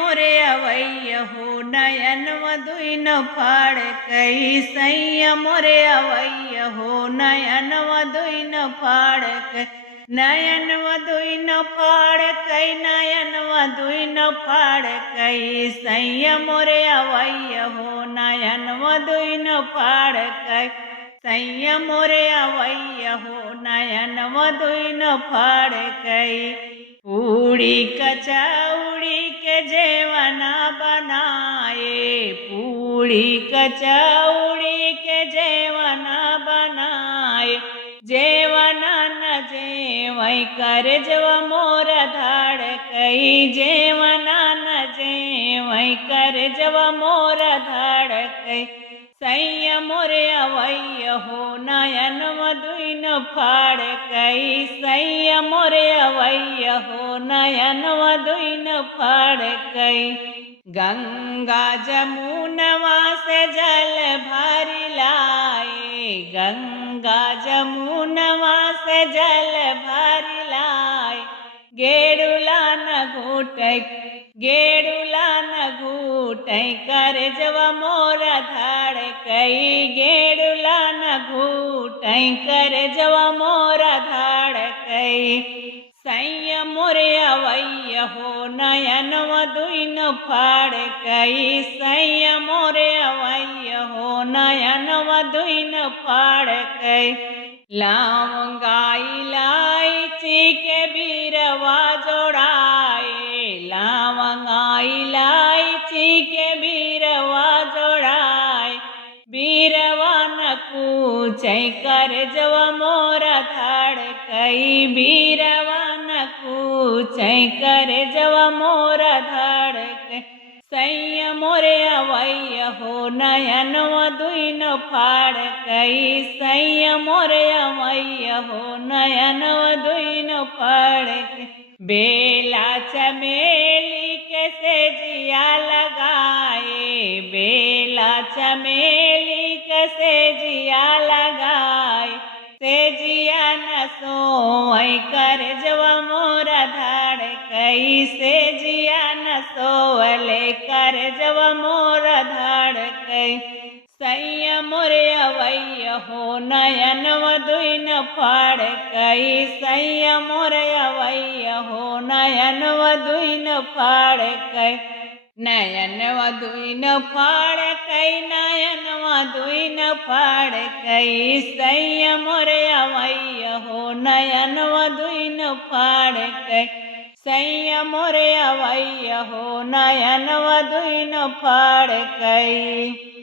मोरे अवैय हो नयन वधुई न फाड़ कई सैया मोरे अवैय हो नयन वधुई न फाड़ कई नयन वधुई न फाड़ कई नयन वधुई न फाड़ कई सैया मोरे अवैय हो नयन वधुई न फाड़ कई सैया मोरे अवैय हो नयन वधुई न फाड़ कई पूड़ी कचौड़ी के जेवना बनाए पूड़ी कचौड़ी के जेवना बनाए जेवना न जेवई कर जव मोर धाड़ कई जेवना न जेवई कर जव मोर धाड़ कई सैया मोरे अवैय हो नयन वधुई न फाड़ कई सैया मोरे अवैय हो नयन वधुई न फाड़ कई गंगा जमुनवा से जल भरी लाए गंगा जमुनवा से जल भरी लाए गेड़ुला न घूटे गेड़ुला न घूटे कर जव मोर धाड़ कई गेड़ुला न घूटे कर जव मोर धाड़ कई सैया मोरे अवैय हो नयन वधुई न फाड़ कई सैया मोरे अवैय हो नयन वधुई न फाड़ कई लवंगा इलायची के बीरवा जोड़ाए लवंगा इलायची के बीरवा जोड़ाए बीरवा न कूचे कर जव मोर धाड़ कई बीरवा न कूचे कर जव मोर धाड़ कई सैया मोरे अवैय हो नयन वधुई न फाड़ कई सैया मोरे अवैय हो नयन वधुई न फाड़ कई बेला चमेली के सेजिया लगाए बेला चमेली के सेजिया लगाए सेजिया न सोई कर जव मोर धाड़ कई सेजिया न सोवले कर जव मोर धाड़ कई सैया मोरे अवैय हो नयन वधुई न फाड़ कई सैया मोरे अवैय हो नयन वधुई न फाड़ कई नयन वधुई न फाड़ कई नयन वधुई न फाड़ कई सैया मोरे अवैय हो नयन वधुई न फाड़ कई सैया मोरे अवैय हो नयन वधुई न फाड़ कई।